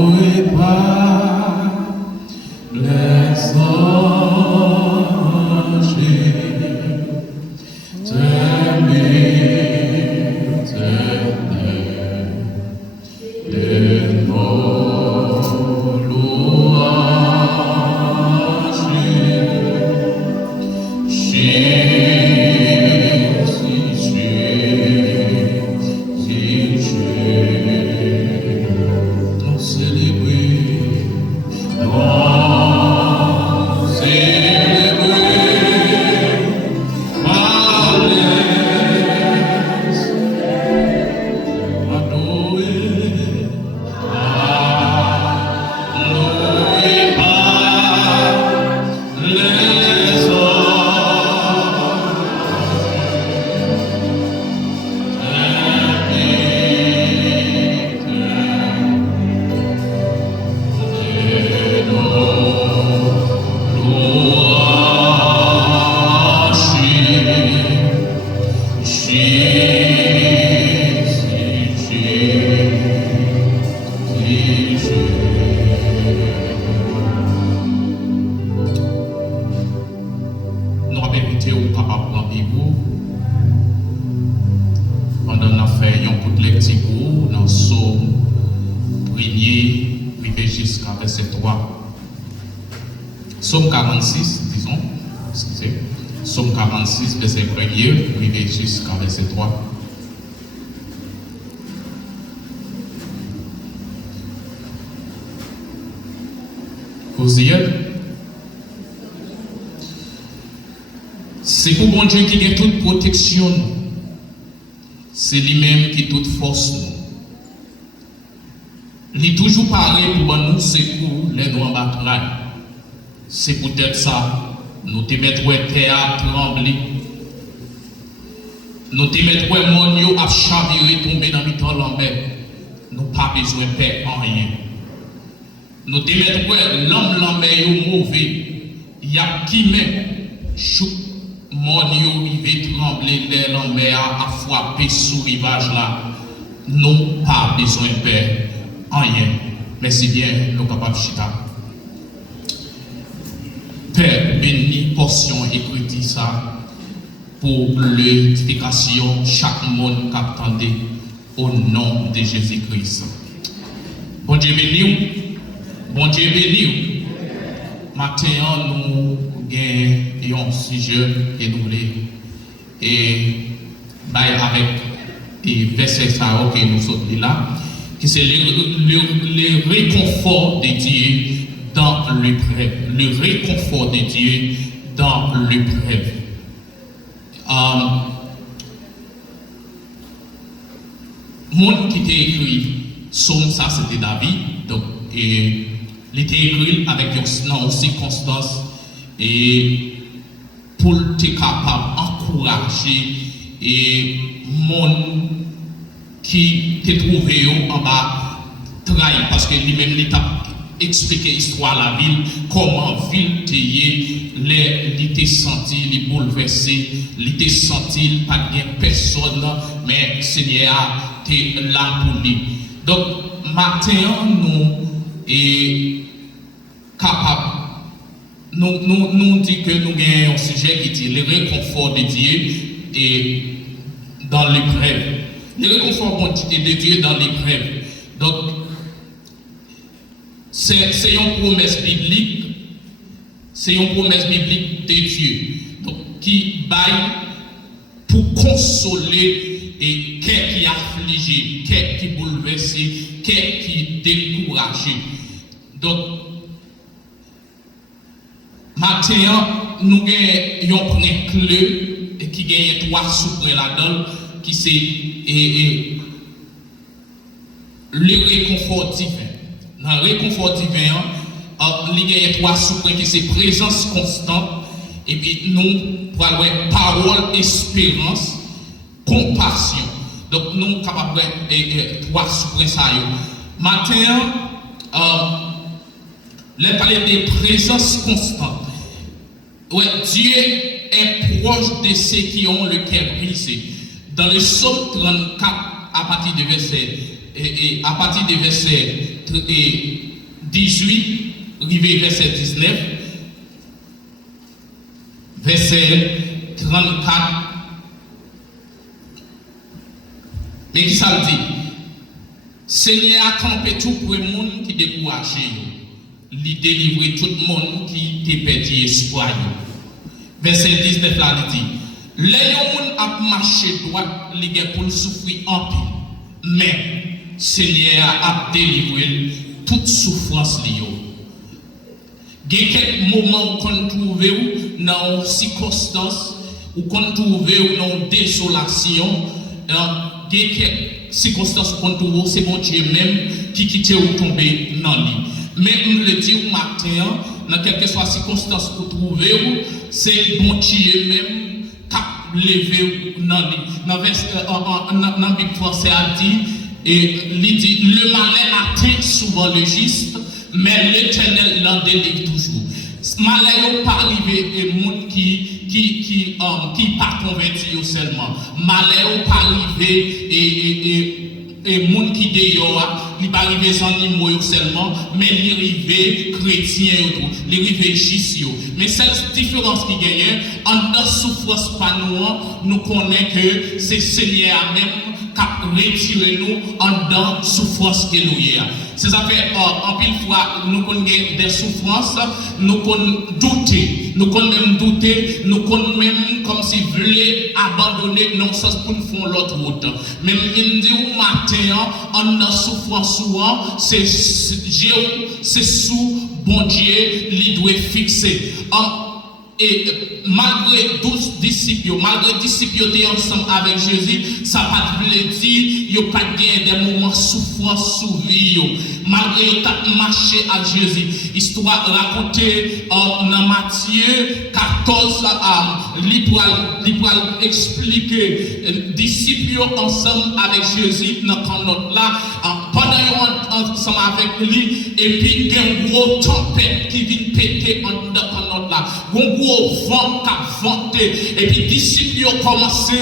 louez pas les anges, et nos louanges, nous avons invité au capable rendez-vous pendant la fait un coup de lecture dans Psaume 1er, privé jusqu'à verset 3. Psaume 46, disons, excusez, Psaume 46, verset 1er, privé jusqu'à verset 3. Vous y êtes? C'est pour bon Dieu qui a toute protection. C'est lui-même qui a toute force. Il est toujours parlé pour nous secours les nous en bataille. C'est peut-être ça. Nous te mettons terre à trembler. Nous te mettons mon à chavirer, tomber dans le temps l'envers. Nous pas besoin de paix en rien. Nous te mettons l'homme l'envers mauvais. Il y a qui met chou. Mon Dieu, il va trembler, l'air en mer à frapper sous rivage là. Nous pas besoin de paix, rien. Mais c'est bien, nous capables de chita. Père, bénis portion écrite ça pour l'édification chaque monde qui attendait au nom de Jésus-Christ. Bon Dieu béni, bon Dieu béni. Maintenant, nous gagnons un sujet et nous voulons avec les versets que nous sommes là, qui c'est le réconfort de Dieu dans l'épreuve. Le réconfort de Dieu dans l'épreuve. Monde qui t'a écrit, Somme, ça c'était David, donc, et il était écrit avec une circonstance et pour être capable d'encourager et monde qui te trouvé en bas trahi parce que lui-même il t'a expliqué l'histoire de la ville, comment la ville était senti, il bouleversé, il était senti, pas de personne, mais Seigneur était là pour lui. Donc maintenant nous et capable nous dit que nous avons un sujet qui dit le réconfort de Dieu et dans l'épreuve. Le réconfort de Dieu dans l'épreuve. Donc c'est une promesse biblique. C'est une promesse biblique de Dieu. Donc qui baille pour consoler et quelqu'un qui est affligé, quelqu'un qui est bouleversé, quelqu'un qui est découragé. Donc, maintenant, nous avons un clé qui gagne 3 sous-points là-dedans, qui c'est le réconfort divin. Dans le réconfort divin, il y a 3 sous-points qui c'est présence constante, et puis nous, pour avoir parole, espérance, compassion. Donc, nous sommes capables de 3 sous-points ça. Maintenant, les parler de présence constante. Ouais, Dieu est proche de ceux qui ont le cœur brisé. Dans le psaume 34, à partir du verset et à partir du verset 18, arrivé verset 19, verset 34. Mais qui ça dit? Seigneur a campé tout pour le monde qui découragé. Il délivrer tout le monde qui te perdu espoir. Verset 19 là il dit, les gens a marché droit, les gens pour souffrir en pile. Mais Seigneur a délivré toute souffrance liée. Il y a quelques moments où on trouve dans circonstances, où on trouve dans désolation, il y a quelques circonstances où on trouve, c'est bon Dieu même qui quitte ou tomber dans lui. Mais on le dit au matin, dans quelque soit circonstance où vous trouvez, c'est bon Dieu même qui a levé dans lui. Dans le Bible français a dit, il dit, le malheur atteint souvent le juste, mais l'Éternel l'en délivre toujours. Malheur n'est pas arrivé et monde qui pas converti seulement. Malheur n'est pas arrivé et monde qui dehors, il pas arrivé sans animaux seulement, mais il arrivé chrétien il arrivé juste. Mais cette différence qui gagne, en dans souffrance pas nous connaissons que c'est Seigneur même qui a retiré nous en dans souffrance que nous y a. C'est ça fait en pile fois nous connaissons des souffrances, nous connaissons douter, nous connaissons même douter, nous connaissons même comme si vous voulez abandonner non sens pour nous faire l'autre route. Mais nous dit au matin en a souffrance souvent, c'est sous bon Dieu lui doit fixer. Et malgré 12 disciples, malgré les disciples étaient ensemble avec Jésus, ça pas veut dire qu'il n'y a pas de moments de souffrance sous vie. Malgré qu'ils ont marché avec Jésus. Histoire racontée dans Matthieu 14, il pourra expliquer les disciples ensemble avec Jésus dans le là, pendant qu'ils sont ensemble avec lui, et puis il y a une grosse tempête qui vient péter dans le là. Un gros vent qui a venté, et puis les disciples ont commencé à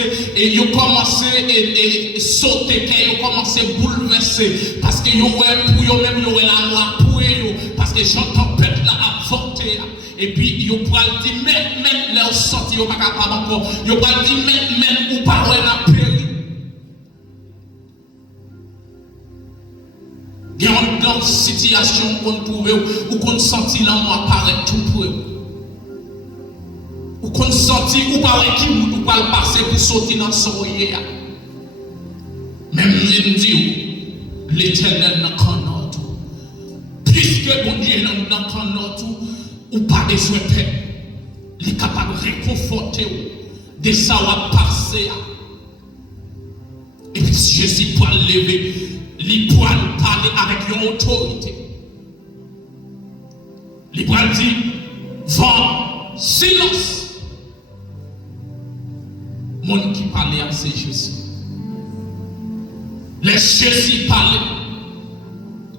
sauter, ils ont commencé à bouleverser, parce que pour eux-mêmes, ils ont la loi pour eux, parce que j'entends tempête là à venté. Et puis, ils ont dit, même leur sortie, ils n'ont pas capable encore. Ils ont dit, même ou pas, on a péri. Il y a une situation qu'on trouve, où qu'on sentit là, on apparaît tout pour eux. Ou qu'on sentit, ou pas qui ou pas le passer pour sortir dans son soleil. Même il dit, l'Éternel n'a qu'un autre. Puisque bon Dieu n'a qu'un autre, ou pas besoin de paix. Il est capable de réconforter de ça ou passer. Et puis Jésus peut lever, il peut parler avec une autorité. Il peut dire, vent, silence. Mon qui parlait à c'est Jésus. Laisse Jésus parler.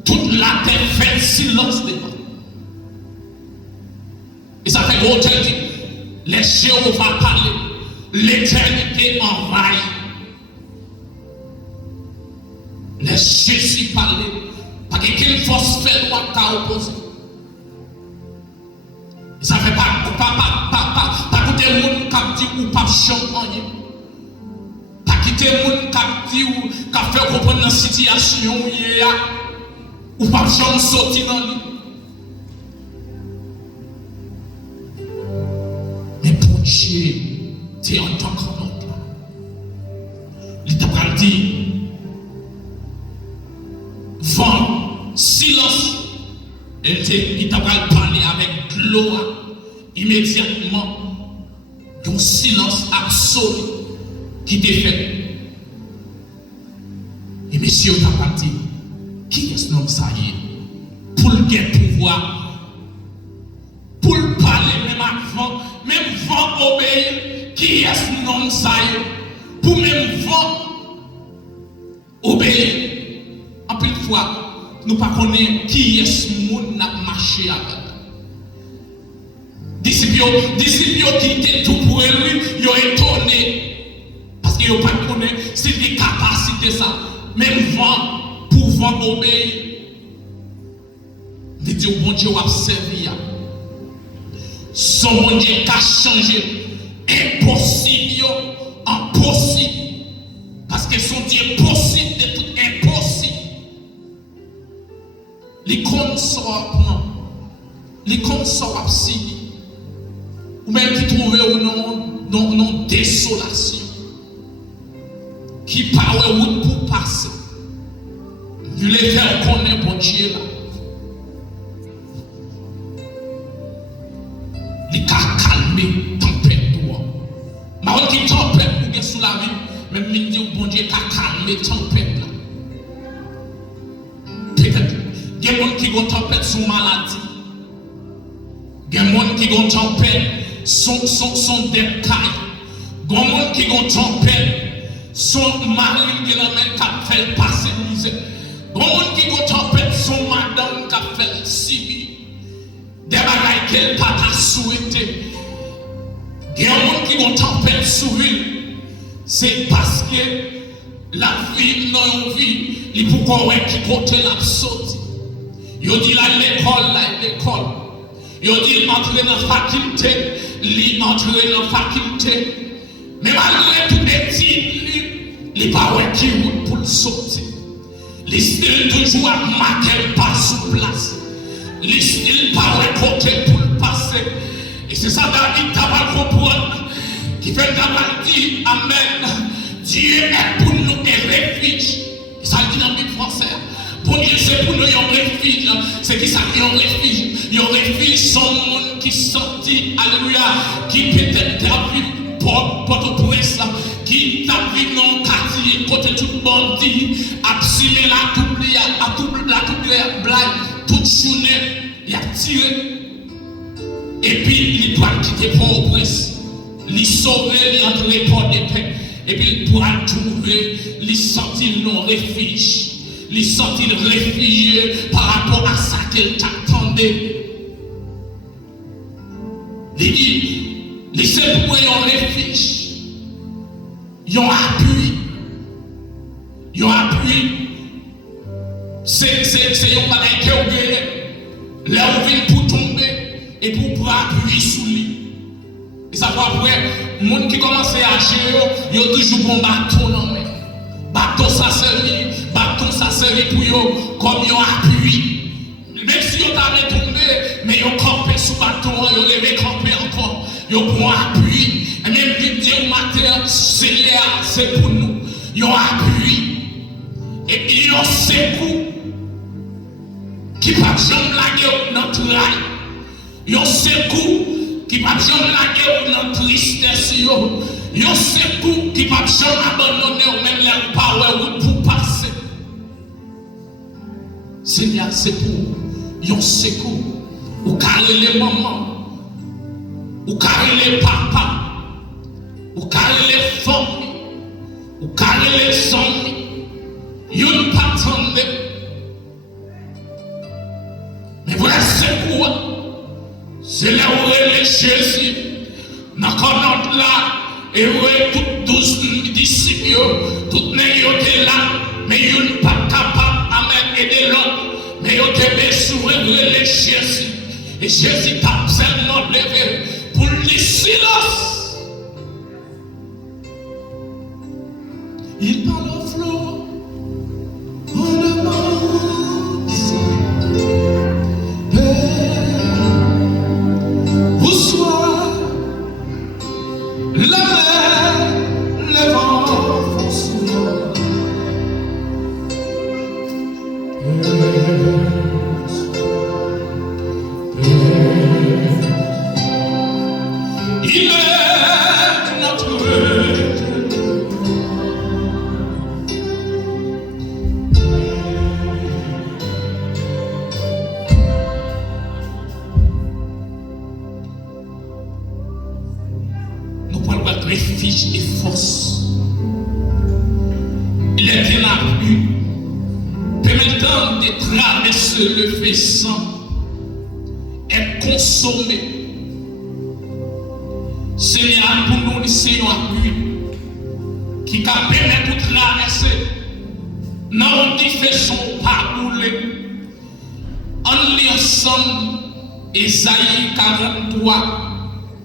Toute la terre fait silence devant. Et ça fait gros dit, laisse Jéhovah parler. L'éternité envahit. Laisse Jésus parler. Parce que quelle force fait droit qu'à opposer. Et ça fait pas tout le monde qui dit ou pas chanter. Quitter les gens qui fait comprendre la situation ou pas jamais sortir dans lui. Mais pour Dieu, tu es en tant qu'un autre. Il t'a dit, vent, silence. Il t'a parlé avec l'eau immédiatement. Un silence absolu qui t'est fait. Et monsieur t'a dit, qui est ce nom ça y est? Pour le pouvoir, pour le parler même vent obéir, qui est ce nom ça y est? Pour même vent obéir. En plus de fois, nous ne connaissons pas qui est ce monde qui a marché avec. Disciples qui étaient tout pour lui, ils ont étonné. Parce qu'ils n'ont pas connu c'est des capacités ça. Même vent, pouvant obéir. De dire bon Dieu a servi. Son bon Dieu qui a changé. Impossible, impossible. Parce que son Dieu est possible de tout impossible. Les comptes sont à prendre. Les comptes sont à signer. Ou même qui trouvent non désolation. Qui parle route pour passer. Vous les faire connaître bon Dieu là. Il a calmé tempête. Mais on dit tempête pour que sous la vie, même il dit bon Dieu a calmé tempête là. Peut-être, il y a des gens qui ont tempête sous maladie. Il y a des gens qui ont tempête son détail. Il y a des gens qui ont tempête son mari qui a fait passer misère. Il y a des gens qui ont tempête son madame qui a fait subir. Des bagailles qu'elle n'a pas souhaité. Il y a des gens qui ont tempête sur lui. C'est parce que la vie dans une vie, il faut qu'on ait qui côté la sortie. Il dit là l'école. Il dit il entre dans la faculté. Il entre dans la faculté. Mais malgré tout les titres, il n'est pas qui route pour le sortir. Il style toujours à marquer pas sous place. Il parle côté pour le passer. Et c'est ça David t'a comprendre. Qui fait David dire Amen. Dieu est pour nous un refuge. Et ça dit dans le français. Pour Dieu c'est pour nous un refuge. C'est qui ça qui est un refuge? Un refuge son monde qui sortit. Alléluia. Qui peut-être t'a vu Port-au-Prince. Qui t'a vu dans le quartier. Côté tout bandit. Absimé la double blague. Toute journée, il a tiré. Et puis, il doit quitter Port-au-Prince. Il sauver, il entre les portes de paix. Et puis, il pourra trouver, il sentit non refuge. Il sentit le réfugié par rapport à ça qu'il t'attendait. Il dit, il sait pourquoi il y a un refuge. Il y a un appui. Il y a un appui. C'est un bagage qui est gagné. Là où vient pour tomber et pour pouvoir appuyer sous lui. Et ça va après, les gens qui commencent à agir, ils ont toujours un bâton dans le main. Bâton ça servi pour eux comme ils ont appuyé. Même si ils ont tombé, mais ils ont campé sous bâton, ils ont levé campé encore. Ils ont appuyé. Et même Dieu matin, c'est pour nous. Ils ont appuyé. Et puis ils ont secours. Qui va jamais laguer dans notre rail. Yon secours qui va jamais laguer dans notre tristesse. Yon secours qui va jamais abandonner ou même les power pour passer. Seigneur, c'est pour yon secours. Ou carrer les mamans. Ou carrer les papas. Ou carrer les familles. Ou carrer les amis. Yon pas attendre. Mais voilà c'est quoi? C'est là où est Jésus. Dans le canot là, et où est toutes 12 disciples, toutes les gens là, mais ils ne sont pas capables d'aider l'autre. Mais ils ont besoin de Jésus. Et Jésus t'a seulement levé pour le silence. Il parle au flot. On demande où soit la mer, le vent fonce. Il est notre refuge et force. Il est bien appuyé, permettant de traverser le feu sang et consommer. Seigneur, pour nous, c'est un appui qui permet de traverser. Non, qui fait son pas rouler. On lit ensemble Ésaïe 43,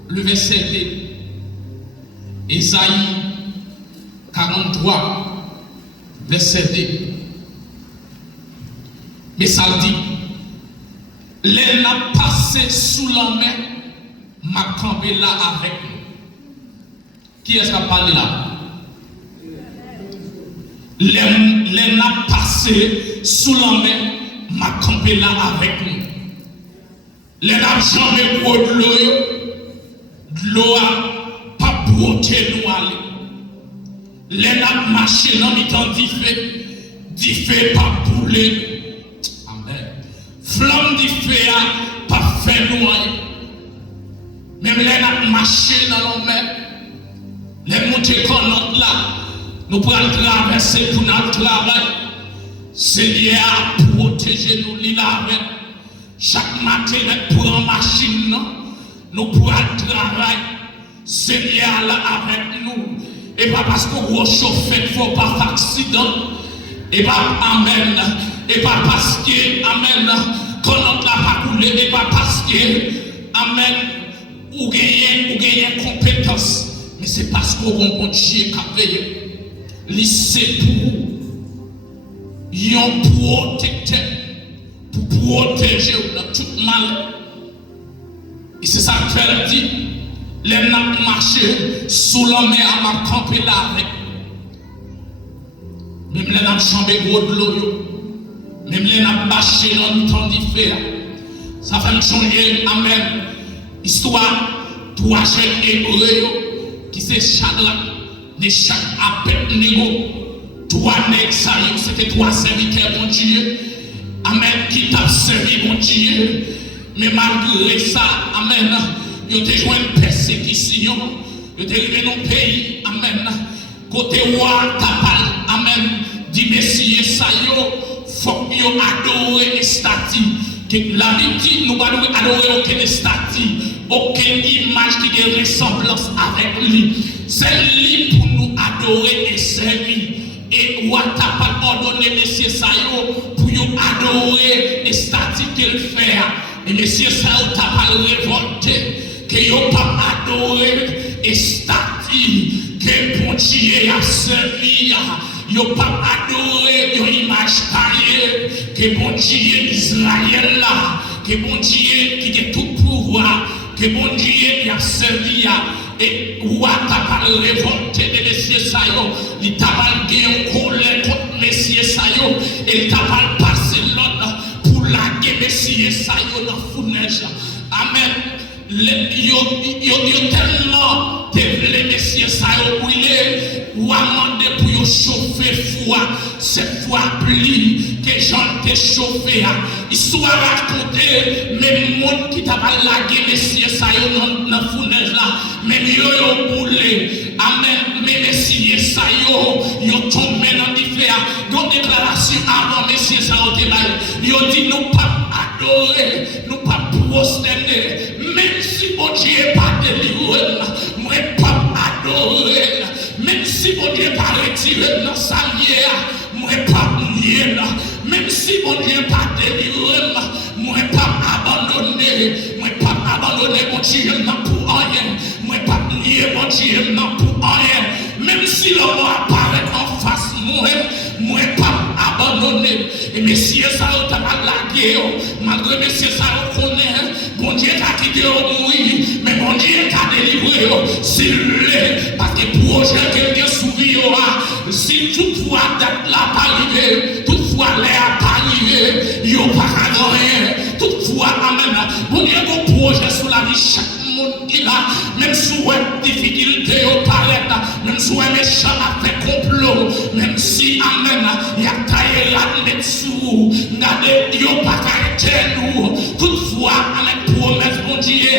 le verset 2. Ésaïe 43, verset 2. Mais ça dit, les n'a passé sous la main, m'a campé là avec nous. Qui est-ce qui a parlé là? Les n'a passé sous la main, m'a campé là avec nous. Les n'a jamais boit de l'eau a pas broté nous aller. Les n'a marché dans le temps d'y fait pas bouler. Flamme du feu a pas fait noyer. Même les n'a marché dans la mer. Les montées qu'on a là, nous prenons traverser pour notre travail. Seigneur a protégé nous l'hiver. Chaque matin, nous prenons machine, nous prenons travail. Seigneur là avec nous. Et pas parce qu'on va chauffer, il ne faut pas faire accident. Et pas amen. Et pas parce que, amen, qu'on n'a pas coulé, et pas parce que, amen, ou gagnez compétence, mais c'est parce qu'on a un bon Dieu qui a veillé. C'est pour un protecteur, pour protéger tout mal. Et c'est ça que dit, les nappes marché sous la mer à ma campé là avec. Même les nappes chambé gros de l'eau. Même les n'a bâché dans le temps d'hiver. Ça fait me changer, amen. Histoire, trois jeunes hébreux qui c'est Shadrach, Meshach, Abednego. Trois nègres, c'était trois serviteurs, bon Dieu. Amen, qui t'a servi, bon Dieu. Mais malgré ça, amen, ils ont joué une persécution. Ils ont arrivé dans le pays, amen. Côté roi, tapal, amen. Dit Messie, ça yo. Faut que nous adorions les statues. La Bible dit nous ne devons adorer aucune statue, aucune image qui a ressemblance avec lui. C'est lui pour nous adorer et servir. Et ou t'as pas ordonné Monsieur Sayo pour nous adorer les statues qu'il fait. Et Monsieur Sayo t'a pas révolté que nous pas adorer les statues que bon Dieu a servi. Yo pas adoré une image taillée que bon Dieu Israël là, que bon Dieu qui a tout pouvoir, que bon Dieu a servi et ou a pas révolté de Messieurs Sayo, il t'a pas gagné en colère contre Messieurs Sayo, et il t'a pas passé l'autre pour laguer Messieurs Sayo dans fourneige. Amen. Yo tellement dévelé Messieurs Sayo pour il est ou a demandé pour yo chauffer foi, cette foi pli que j'en t'ai chauffé. Histoire racontée, même monde qui t'a pas lagué Messieurs Sayo dans fourneige là, même yo boulé. Amen. Mais Messieurs Sayo, yo tombé dans l'hiver. Dans déclaration avant Messieurs Sayo te bail, yo dit nous pas adorer, nous pas prosterner, même si bon Dieu n'est pas délivré, moi pas adorer, même si bon Dieu n'est pas retiré dans sa lière, moi pas nier, même si bon Dieu n'est pas délivré, moi pas abandonner, moi pas abandonner bon Dieu non pour rien, moi pas nier bon Dieu non pour rien, même si le mot apparaît en face moi pas abandonner. Et messieurs ça t'a lagué, malgré messieurs ça connaît, bon Dieu t'a quitté au mourir, mais bon Dieu t'a délivré, s'il l'est, parce que projet quelqu'un souvi, si toutefois date là pas arrivé, toutefois l'air pas arrivé, il n'y a pas rien, toutefois, amen, bon Dieu a un projet sur la vie chaque monde qui a, même sous une difficulté au paraît, même sous un méchant a fait complot, même si, amen, il y a taillé la tête sous, regardez, il n'y a pas qu'à nous, toutefois, avec promesse, bon Dieu,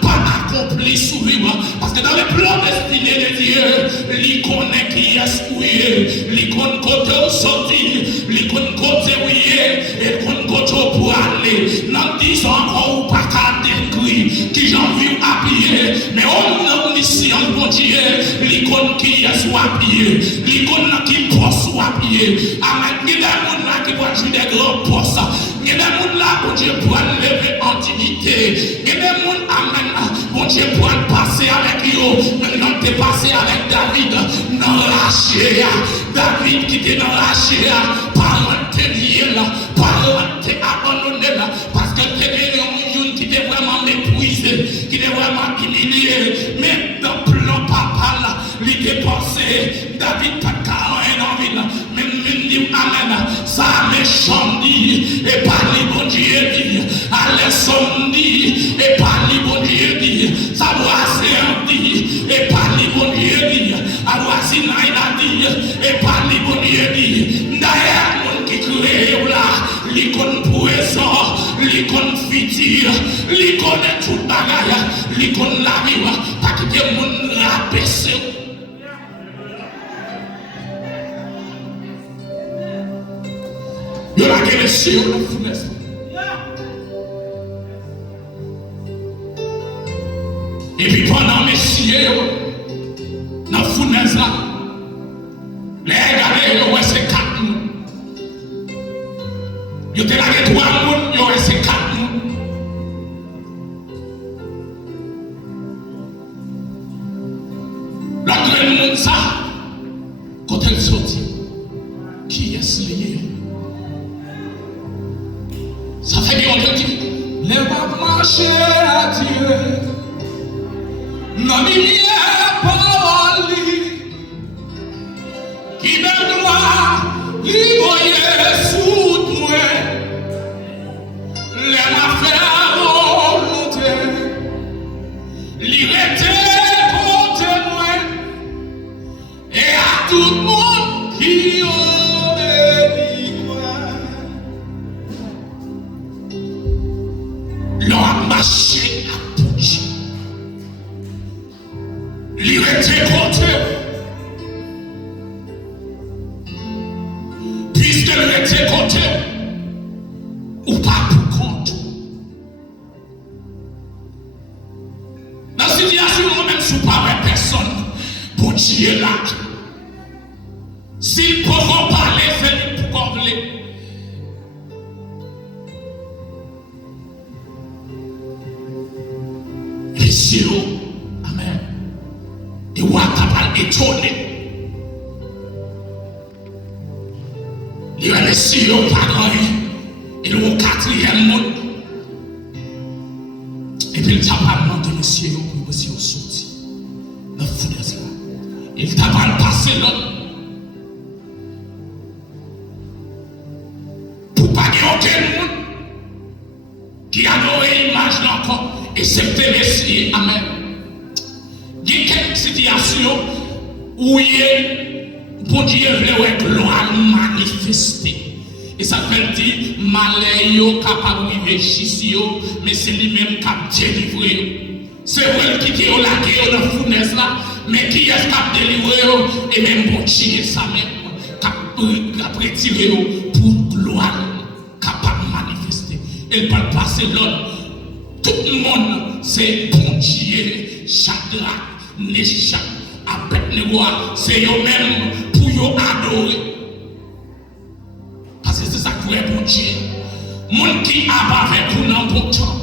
pas accompli sous vivre, parce que dans les plans destinés de Dieu, il connaît qui est souillé, il connaît côté où sortir, il connaît côté où il est, et il connaît côté où pour aller, dans 10 ans encore ou pas qu'à décrire, qui j'en vis habillé, mais on a une mission, bon Dieu, l'icône qui est soit pied, l'icône qui poste soit pied. Amen. Il y a des gens là qui vont jouer des grands postes. Il y a des gens là, bon Dieu, pour lever en dignité. Il y a des gens, amen, bon Dieu, pour passer avec eux. Maintenant, tu es passé avec David dans la chair. David qui était dans la chair, parent t'es lié là, parent t'es abandonné là, parce que t'es un qui était vraiment méprisé, qui était vraiment humilié. Mais dans le plan papa là, il était pensé, David pas de caractère en ville là, même dit amen, ça méchant dit, et pas les bon Dieu dit, Alexandre dit, et pas les bon Dieu dit, ça voisin dit, et pas les bon Dieu dit, à voisine il a dit, et pas les bon Dieu dit, d'ailleurs, mon qui crée là, l'icône poisson, l'icône futur, l'icône tout bagaille, l'icône la vie, pas que des monde rabaissé. Yo la gueule sur la fournaise. Et puis pendant messieurs, dans la fournaise là, les gars, yo c'est 4 moun. Yo te la 3 moun, yo c'est 4 moun. L'autre monde ça, quand elle sortit, qui est lié? Ça fait bien on dit, les va marcher à Dieu, non il n'y a pas qui me doit libérer sous moi, les m'a fait remonter, l'irriter contre moi, et à tout le monde qui l'on marché à bouger. L'irrité contre puisque l'irrité contre ou pas pour compte. Dans la situation, même si vous parlez personne, pour Dieu là, s'il peut en parler, c'est pour qu'on voulait. Amen. Et on va étonné. Il va laisser au pas et le 4e monde. Et puis il t'a pas demandé monsieur pour monsieur sorti. Dans la fournaise là. Il t'a pas passé là. Pour pas qu'il y ait aucun monde qui adore l'image là encore. Et c'est le Messie, amen. Il y a quelques situations où bon Dieu veut que l'on a manifesté. Et ça fait dire, malheur capable de vivre mais c'est lui-même qui a délivré. C'est vrai qui est là, qui est dans la fournaise là, mais qui est capable de délivrer, et même bon Dieu, ça même, qui a retiré pour gloire capable de manifester. Elle peut passer l'autre. Tout le monde, c'est bon Dieu, Shadrach, Meshach, Abednego, c'est eux-mêmes pour eux adorer. Parce que c'est ça que vous bon Dieu. Monde qui a avec vous dans bon temps,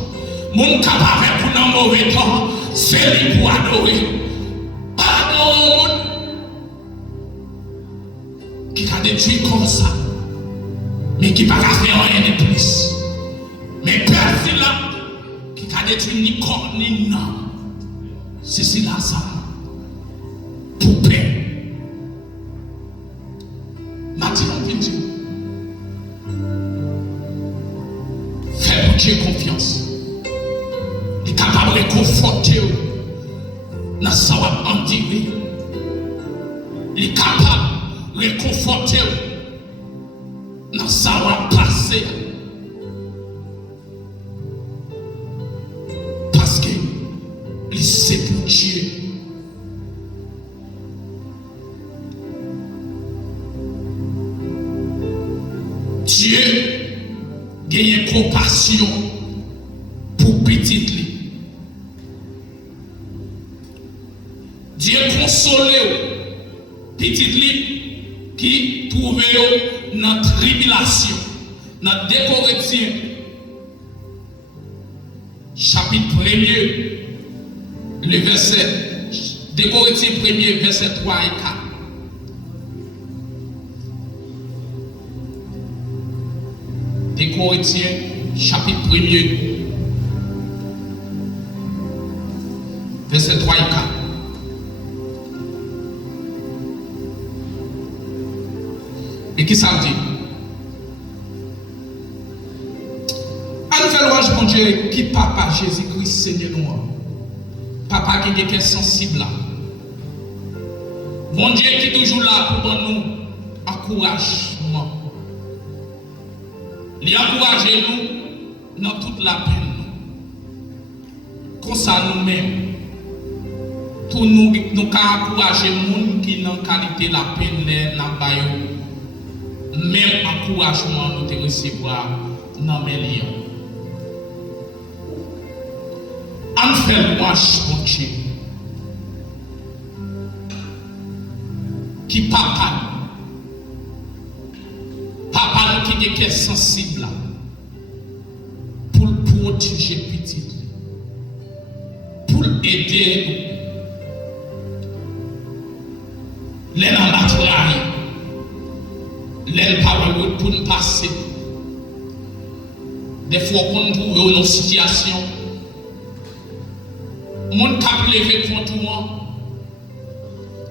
monde qui a avec vous dans mauvais temps, c'est lui pour adorer. Pardon, qui a détruit comme ça, mais qui n'a pas fait rien de plus. Mais personne là, qui a détruit ni corps ni non. C'est cela ça. Pour paix. Maintenant, Dieu. Fais pour Dieu confiance. Il est capable de réconforter dans sa endurée. Il est capable de réconforter dans sa passé. Parce que c'est pour Dieu. Dieu gagne compassion pour petit. Dieu consoler petit lit qui trouve dans tribulation. Dans 2 Corinthiens, chapitre 1er, le verset 2 Corinthiens 1er, verset 3 et 4. Des Corinthiens, chapitre 1er, verset 3 et 4. Et qui ça dit? On fait louange, mon Dieu, qui papa Jésus-Christ, Seigneur nous. Papa qui est sensible là. Mon Dieu qui est toujours là pour nous encouragement. Il encourage nous dans toute la peine. Comme ça nous-mêmes, pour nous encourager les gens qui ont qualité la peine dans le même encouragement nous te recevoir dans mes liens. On fait louange mon Dieu. Qui papa qui est sensible pour protéger petit, pour aider les batailles, les paroles pour nous passer. Des fois qu'on trouve dans une situation, mon cap levé contre moi,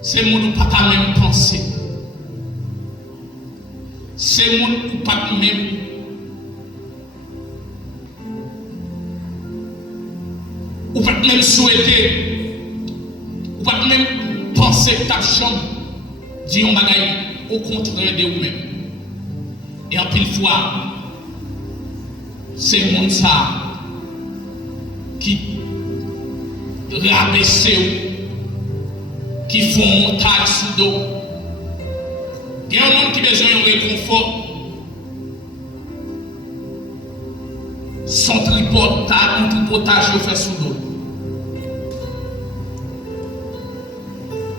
c'est mon pas même penser. C'est mon pas même ou pas même souhaiter ou pas même penser que ta chambre dit on bagaille au contraire de vous-même. Et en pile fois c'est mon ça qui rabaisse qui font montage sous dos. Il y a un monde qui a besoin de réconfort. Son tripotage, tout potage, il fait sous dos.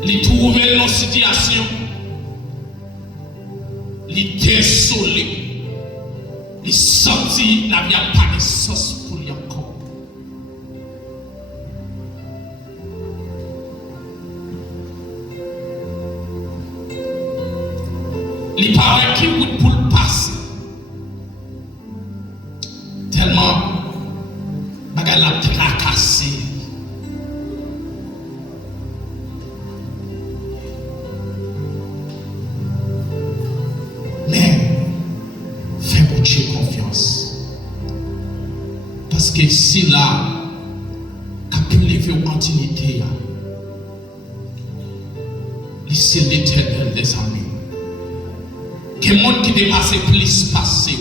Il trouve dans une situation, il désolé, il sentit la vie n'a pas de sens pour lui encore. Les paroles qui roulent pour le passer. Tellement, bagarre la tracassé. Mais, fais mon Dieu confiance. Parce que si là, quand tu lever en dignité, c'est l'Éternel des amis. Que le monde qui dépasse plus passé.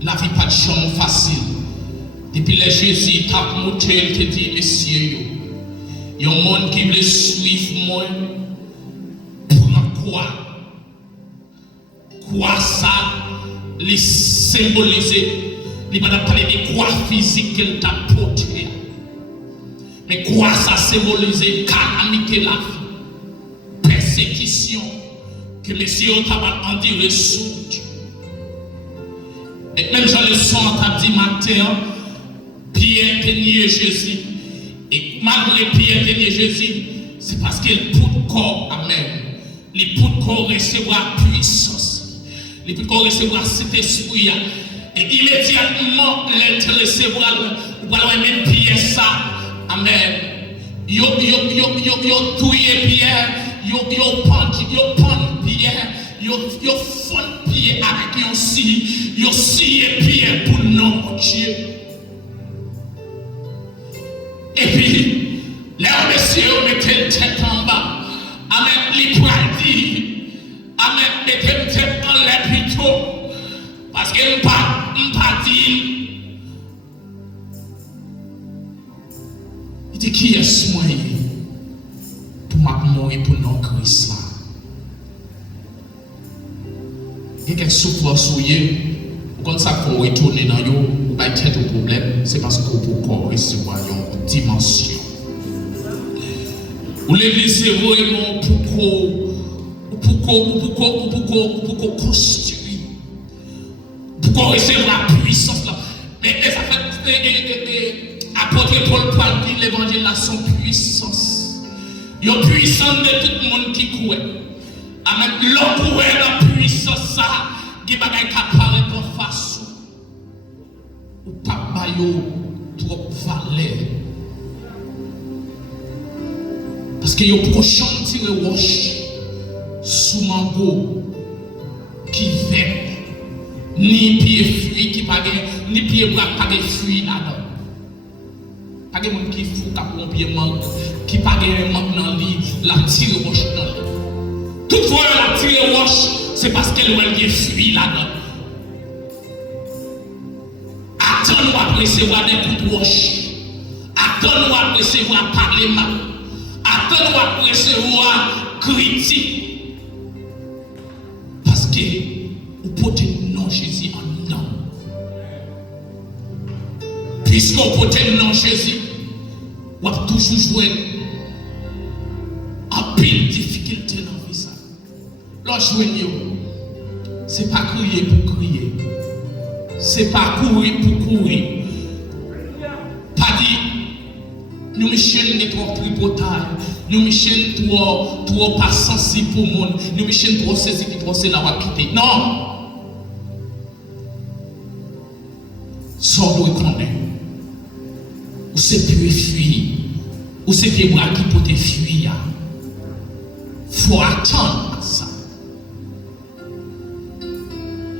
La vie pas de chambre facile. Depuis les Jésus t'a monté, il te dit, messieurs, il y a un monde qui veut suivre moi pour quoi? Quoi ça? Les symboliser. Il va pas parler de quoi physique qu'elle t'a porté. Mais quoi ça symboliser? Calamité la vie. Persécution. Que messieurs t'a enduré sous. Et même dans le son, t'a dit matin, Pierre tenait Jésus. Et malgré Pierre tenait Jésus, c'est parce qu'il peut corps, amen. Il peut corps recevoir puissance. Il peut corps recevoir cet esprit. Et immédiatement, il recevoir, ou pas même Pierre ça, amen. Yo touye Pierre, yo pend Pierre, yo fond Pierre avec yo scie Pierre pour nom Dieu. Et puis, les messieurs mettez tête en bas, amen, les poils dit, amen, mettez tête en l'air plutôt, parce que m'pas dit, il dit qui est-ce moi pour mourir pour non Christ là. Il y a quelques souffrances souillées, comme ça pour retourner dans yo, ou pas tête au problème, c'est parce que pour corps recevoir une dimension. Ou l'église c'est vraiment pour construire, pour recevoir la puissance là. Mais ça fait apôtre Paul parle de l'évangile là, son puissance. Il y a puissance de tout le monde qui croit. Amen. L'on croit dans la puissance ça, qui va apparaître en face. Ou pas bayo trop valeur. Parce que yo prochain tire roche sous mango qui fait ni pied fruit qui pas ni pied bras pas de fruit là-dedans. Pas de monde qui fou cap un pied mangue qui pas de mangue dans lit la tire roche dans lit. Toutefois la tire roche c'est parce qu'elle a des fruits là-dedans. Attends-nous à recevoir des coups de roche. Attends-nous à recevoir parlement. Attends-nous à recevoir critique. Parce que vous portez non Jésus en nom. Puisque vous portez non Jésus, vous avez toujours joué en pile difficulté dans la vie. Lorsque ce n'est pas crier pour crier. Ce n'est pas courir pour courir. Pas dire, nous Michel n'est trop tripotage, nous Michel trop pas sensible pour le monde, nous Michel trop saisi qui trop c'est là va quitter. Non! Sans doit connaître. Ou c'est purifié, ou c'est pieds bras qui peut te fuir. Faut attendre ça.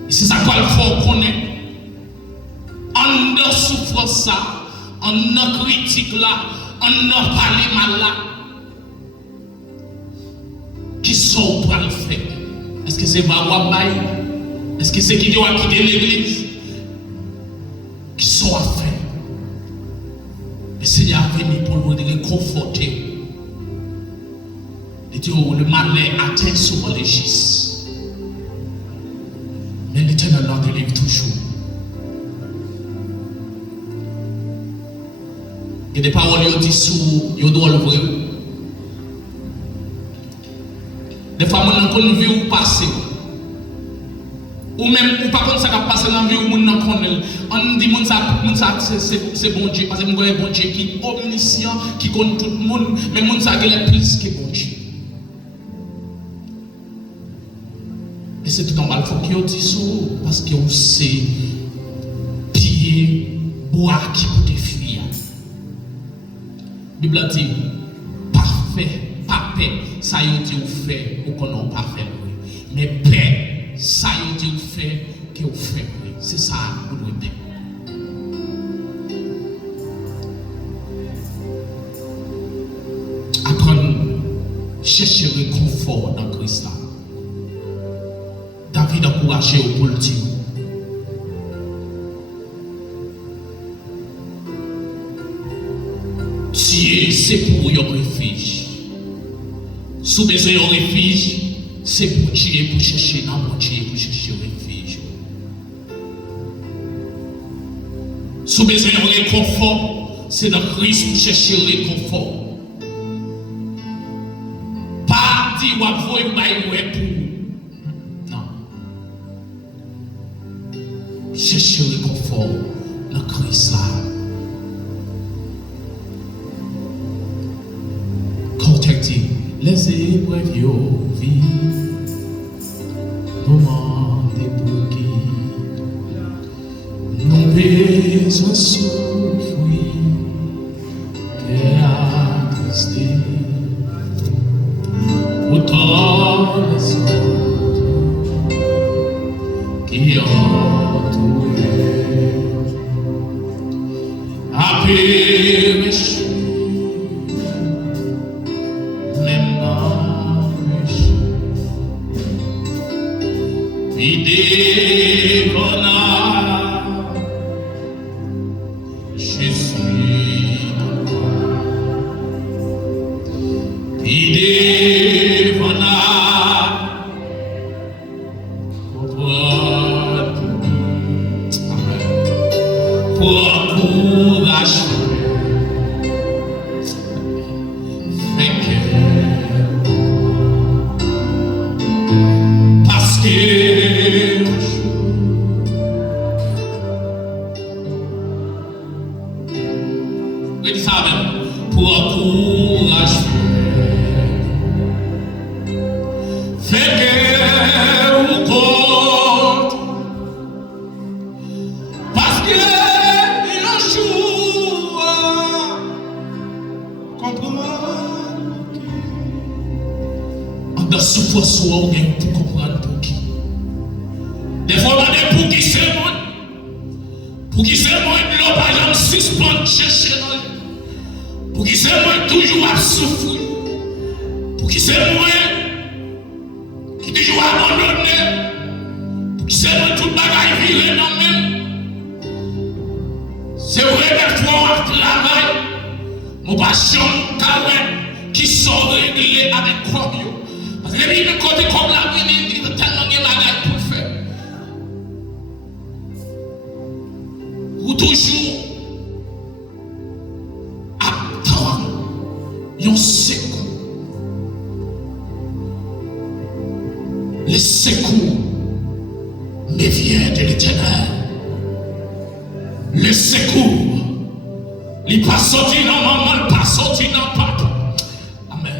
Et c'est ça qu'il faut connaître. En notre souffrance, en notre critique là, en notre parler mal là, qui sont pour le faire? Est-ce que c'est Bawabaï? Est-ce que c'est qui doit quitter l'église? Qui sont à faire? Le Seigneur est venu pour nous réconforter. Et Dieu, le malheur atteint souvent les gisses. Mais l'Éternel l'en délivre toujours. Il y a des paroles qui disent sous, ils doivent le voir. Des fois, on a vu où passer. Ou même, ou pas comme ça qui passe dans la vie, où on connaît. On dit que c'est bon Dieu. Parce que nous avons bon Dieu qui est omniscient, qui connaît tout le monde. Mais nous avons plus que bon Dieu. Et c'est tout en bas, il faut qu'il dit ça, parce qu'on sait pied, boire qui peut te fuir. La Bible dit, parfait, parfait, ça y est dit ou fait, ou qu'on n'a pas fait. Mais paix, ça y est dit ou fait, que vous fait. C'est ça, vous devez dire. Apprendre, chercher le confort dans Christ là. David a encouragé au politique. Dieu, c'est pour un refuge. Si besoin d'un refuge, c'est pour Dieu, pour chercher dans mon Dieu, pour chercher un refuge. Si besoin d'un réconfort, c'est dans Christ pour chercher le réconfort. Pas dire, ou avoir pour. Chercher le confort dans Christ là. Contacter les épreuves de vie. Moment des bouquets. Non besoin souffrir. Qu'est attristé. Autant les autres qui ont péché, même dans le péché, l'idée qu'on a, je suis dans toi. L'idée qu'on a, pour courage, fait que Et ça même, pour encourager. Fais que vous compte. Parce que un jour, comprendre. En dans ce souffrance, on vient pour comprendre pour qui. Des fois, on a pour qui c'est moi. Pour qui c'est moi, l'on pas jamais suspendre, chercher dans lui. Pour qui c'est moi, toujours à souffrir. Pour qui c'est moi, qui toujours abandonné. Pour qui c'est moi, tout le bagaille viré dans même. C'est vrai, des fois, on travaille. Mon passion, qui sont réglés avec quoi. Parce que les côté comme la vie, il y a tellement de bagaille pour faire. Ou toujours attendre un secours. Le secours me vient de l'Éternel. Le secours, il n'est pas sorti dans maman, il n'est pas sorti dans papa. Amen.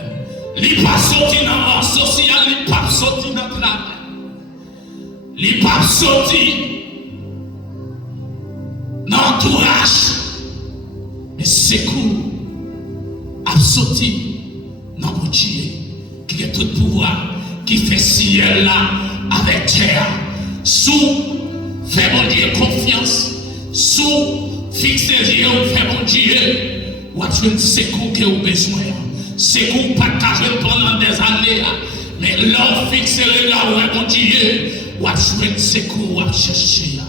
Il n'est pas sorti dans la social, il n'est pas sorti dans le travail. Il n'est pas sorti dans l'entourage. Mais secours a sorti dans mon Dieu qui a tout pouvoir, qui fait ciel là avec terre. Sous, fais mon Dieu confiance. Sous, fixe les yeux, fais mon Dieu. Ou à tu secours que vous avez besoin. Secours pas qu'à pendant des années. Mais l'homme fixe les regard, ouais mon Dieu. Ou à tu secours, à chercher.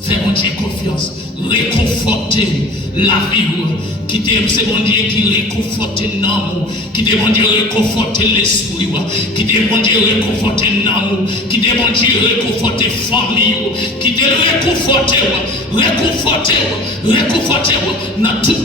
Fais mon Dieu confiance. Réconforter la vie. Qui t'aime, c'est mon Dieu qui réconforte l'amour. Qui t'aime, mon Dieu réconforter l'esprit. Qui t'aime, mon Dieu réconforter l'amour. Qui t'aime, mon Dieu réconforter famille. Qui t'aime réconforter dans toute